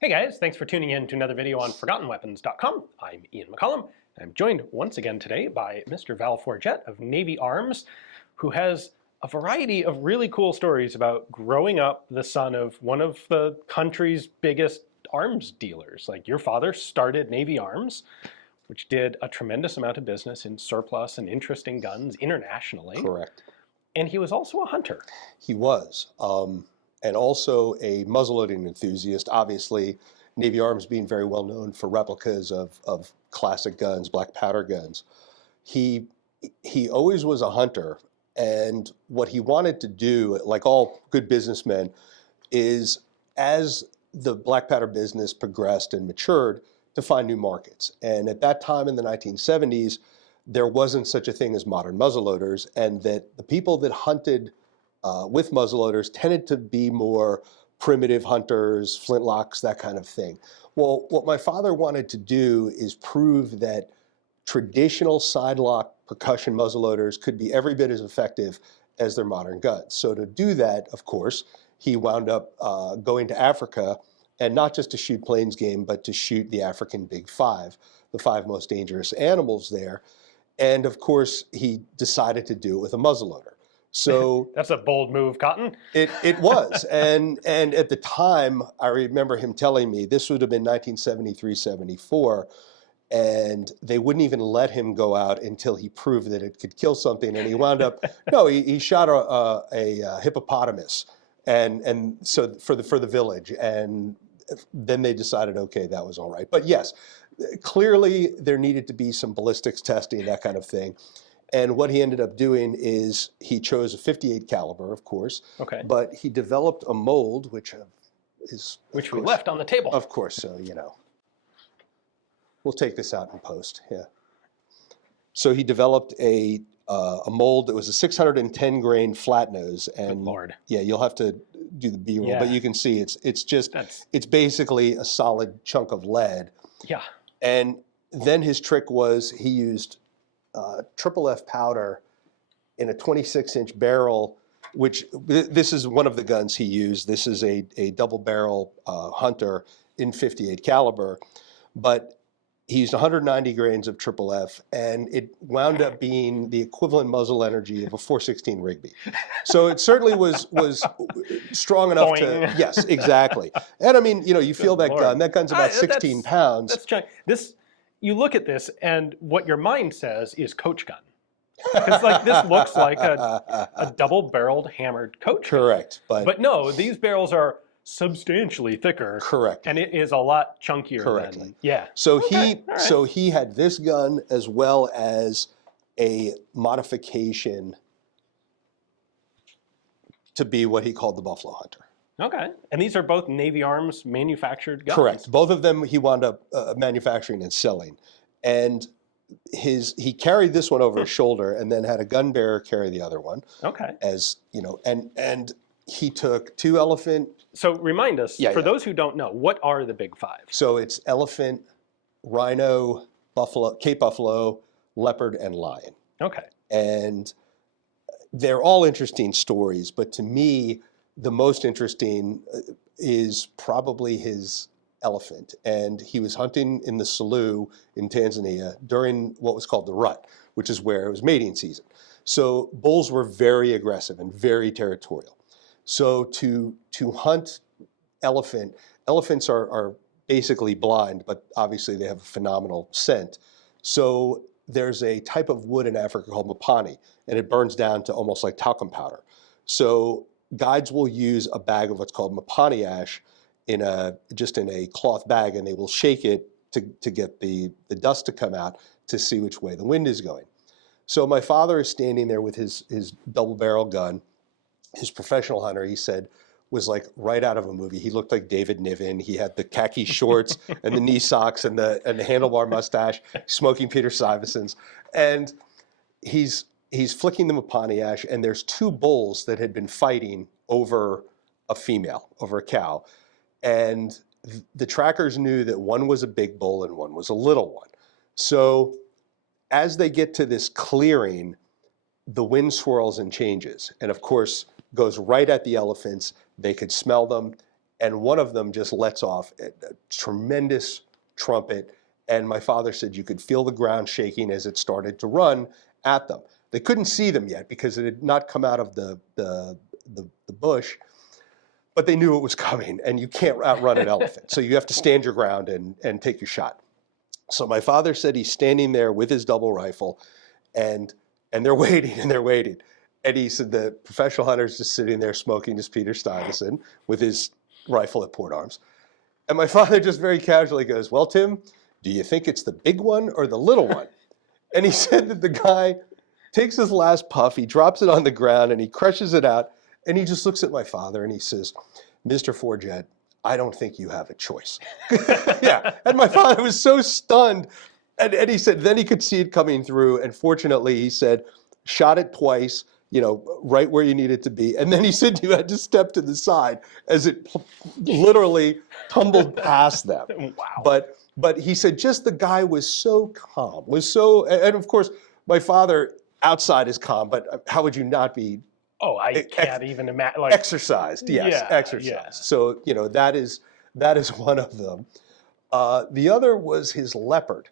Hey guys, thanks for tuning in to another video on ForgottenWeapons.com. I'm Ian McCollum. I'm joined once again today by Mr. Val Forgett of Navy Arms, who has a variety of really cool stories about growing up the son of one of the country's biggest arms dealers. Like your father started Navy Arms, which did a tremendous amount of business in surplus and interesting guns internationally. Correct. And he was also a hunter. He was. And also a muzzleloading enthusiast. Obviously, Navy Arms being very well known for replicas of classic guns, black powder guns. He always was a hunter, and what he wanted to do, like all good businessmen, is as the black powder business progressed and matured, to find new markets. And at that time in the 1970s, there wasn't such a thing as modern muzzleloaders, and that the people that hunted with muzzleloaders tended to be more primitive hunters, flintlocks, that kind of thing. Well, what my father wanted to do is prove that traditional sidelock percussion muzzleloaders could be every bit as effective as their modern guns. So to do that, of course, he wound up going to Africa, and not just to shoot plains game, but to shoot the African Big Five, the 5 most dangerous animals there. And of course, he decided to do it with a muzzleloader. So That's a bold move, Cotton. it was. And at the time, I remember him telling me, this would have been 1973, 74, and they wouldn't even let him go out until he proved that it could kill something. And he wound up, no, he shot a hippopotamus, and so for the village. And then they decided, okay, that was all right. But yes, clearly there needed to be some ballistics testing, that kind of thing. And what he ended up doing is he chose a 58 caliber, of course. Okay. But he developed a mold, which we left on the table. Of course, so we'll take this out in post. Yeah. So he developed a mold that was a 610 grain flat nose, and Lord. Yeah, you'll have to do the B-roll, Yeah. but you can see it's basically a solid chunk of lead. Yeah. And then his trick was he used triple F powder in a 26-inch barrel, which this is one of the guns he used. This is a double barrel Hunter in 58 caliber, but he used 190 grains of triple F, and it wound up being the equivalent muzzle energy of a 416 Rigby. So it certainly was strong enough Boing. to, yes, exactly. And I mean, you feel that Lord. gun. That gun's about 16 pounds. That's giant. You look at this, and what your mind says is coach gun. Because this looks like a double-barreled hammered coach gun. Correct. But no, these barrels are substantially thicker. Correct. And it is a lot chunkier. Correctly. Yeah. So Okay. All right. so he had this gun as well as a modification to be what he called the Buffalo Hunter. Okay. And these are both Navy Arms manufactured guns. Correct. Both of them he wound up manufacturing and selling. And he carried this one over his shoulder and then had a gun bearer carry the other one. Okay. And he took 2 elephant. So remind us, for those who don't know, what are the Big Five? So it's elephant, rhino, buffalo, Cape buffalo, leopard, and lion. Okay. And they're all interesting stories, but to me, the most interesting is probably his elephant. And he was hunting in the Selous in Tanzania during what was called the rut, which is where it was mating season. So bulls were very aggressive and very territorial. So to hunt elephants are basically blind, but obviously they have a phenomenal scent. So there's a type of wood in Africa called mapani, and it burns down to almost like talcum powder. So guides will use a bag of what's called mapani ash just in a cloth bag, and they will shake it to get the dust to come out to see which way the wind is going. So my father is standing there with his double barrel gun. His professional hunter, he said, was like right out of a movie. He looked like David Niven. He had the khaki shorts and the knee socks and the handlebar mustache, smoking Peter Stuyvesant's. And he's flicking the mapani ash, and there's 2 bulls that had been fighting over a female, over a cow. And the trackers knew that one was a big bull and one was a little one. So as they get to this clearing, the wind swirls and changes, and of course goes right at the elephants. They could smell them, and one of them just lets off a tremendous trumpet. And my father said you could feel the ground shaking as it started to run at them. They couldn't see them yet because it had not come out of the bush, but they knew it was coming, and you can't outrun an elephant. So you have to stand your ground and take your shot. So my father said he's standing there with his double rifle, and they're waiting and they're waiting. And he said the professional hunter's just sitting there smoking his Peter Stuyvesant with his rifle at port arms. And my father just very casually goes, well, Tim, do you think it's the big one or the little one? And he said that the guy takes his last puff, he drops it on the ground, and he crushes it out. And he just looks at my father and he says, Mr. Forgett, I don't think you have a choice. Yeah, and my father was so stunned. And he said, then he could see it coming through. And fortunately, he said, shot it twice, right where you need it to be. And then he said you had to step to the side as it literally tumbled past them. Wow. But he said just the guy was so calm, and of course, my father outside is calm, but how would you not be? Oh, I can't even imagine. Like, exercised, yes, yeah, exercised. yeah. So, that is one of them. The other was his leopard.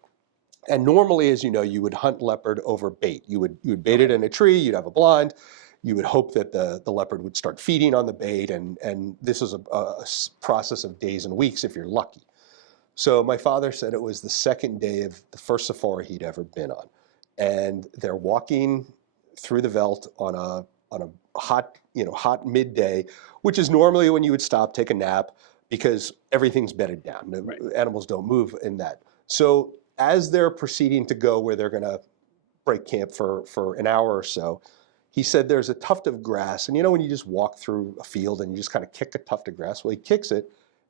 And normally, as you know, you would hunt leopard over bait. You would bait it in a tree, you'd have a blind, you would hope that the leopard would start feeding on the bait, and this is a process of days and weeks if you're lucky. So my father said it was the second day of the first safari he'd ever been on. And they're walking through the veldt on a hot midday, which is normally when you would stop, take a nap, because everything's bedded down. Right. Animals don't move in that. So as they're proceeding to go where they're going to break camp for an hour or so, he said there's a tuft of grass. And when you just walk through a field and you just kind of kick a tuft of grass? Well, he kicks it,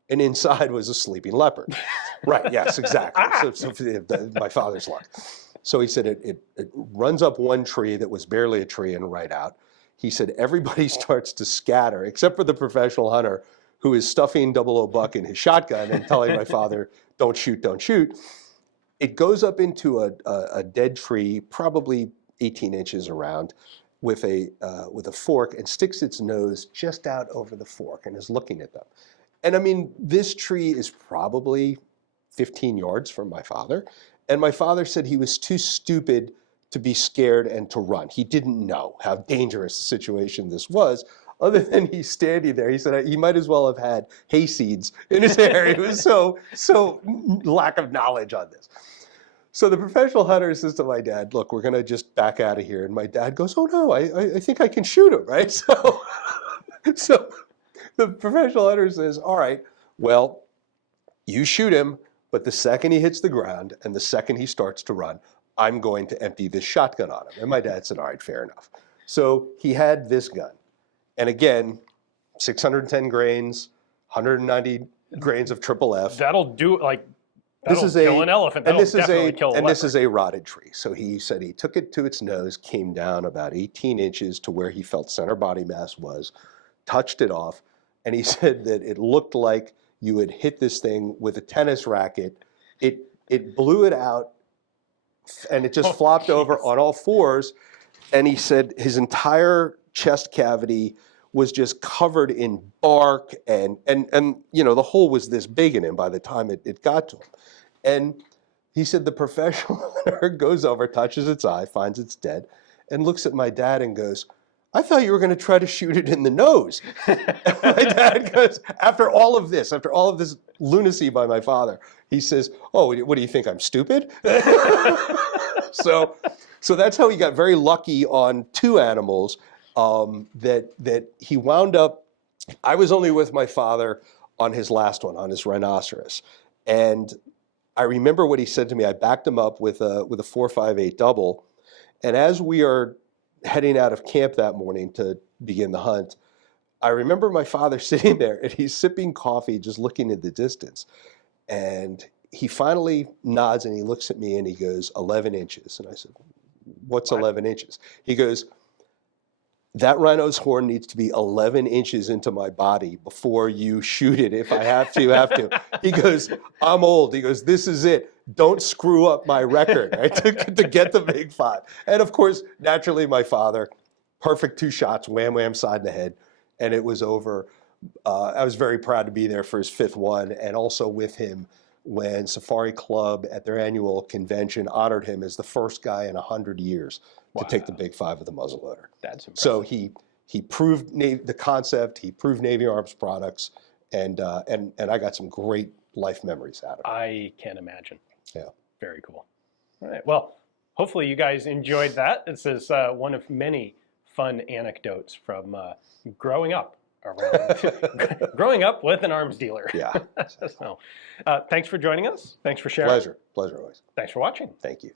and inside was a sleeping leopard. Right, yes, exactly. So my father's luck. So he said it runs up one tree that was barely a tree and right out. He said everybody starts to scatter, except for the professional hunter who is stuffing 00 Buck in his shotgun and telling my father, don't shoot, don't shoot. It goes up into a dead tree, probably 18 inches around, with a fork, and sticks its nose just out over the fork and is looking at them. And I mean, this tree is probably 15 yards from my father. And my father said he was too stupid to be scared and to run. He didn't know how dangerous a situation this was, other than he's standing there. He said he might as well have had hay seeds in his hair. He was so lack of knowledge on this. So the professional hunter says to my dad, look, we're going to just back out of here. And my dad goes, oh, no, I think I can shoot him, right? So the professional hunter says, all right, well, you shoot him, but the second he hits the ground and the second he starts to run, I'm going to empty this shotgun on him. And my dad said, all right, fair enough. So he had this gun. And again, 610 grains, 190 grains of triple F. That'll do, that'll kill an elephant. That'll definitely kill a leopard. And this is a rotted tree. So he said he took it to its nose, came down about 18 inches to where he felt center body mass was, touched it off, and he said that it looked like you had hit this thing with a tennis racket. It blew it out, and it just flopped over on all fours. And he said his entire chest cavity was just covered in bark, and the hole was this big in him by the time it got to him. And he said the professional hunter goes over, touches its eye, finds it's dead, and looks at my dad and goes, I thought you were going to try to shoot it in the nose. And my dad goes, after all of this lunacy by my father, he says, oh, what do you think, I'm stupid? So that's how he got very lucky on two animals that he wound up. I was only with my father on his last one, on his rhinoceros. And I remember what he said to me. I backed him up with a 4.58 double. And as we are heading out of camp that morning to begin the hunt, I remember my father sitting there and he's sipping coffee, just looking at the distance. And he finally nods and he looks at me and he goes, 11 inches. And I said, what's 11 inches? He goes, that rhino's horn needs to be 11 inches into my body before you shoot it. If I have to. He goes, I'm old. He goes, this is it. Don't screw up my record, right? to get the big five. And of course, naturally, my father, perfect two shots, wham, wham, side in the head, and it was over. I was very proud to be there for his 5th one, and also with him when Safari Club at their annual convention honored him as the first guy in 100 years to take the Big 5 of the muzzleloader. That's impressive. So he proved the concept, he proved Navy Arms products, and I got some great life memories out of it. I can imagine. Yeah. Very cool. All right. Well, hopefully you guys enjoyed that. This is one of many fun anecdotes from growing up growing up with an arms dealer. Yeah. So, thanks for joining us. Thanks for sharing. Pleasure always. Thanks for watching. Thank you.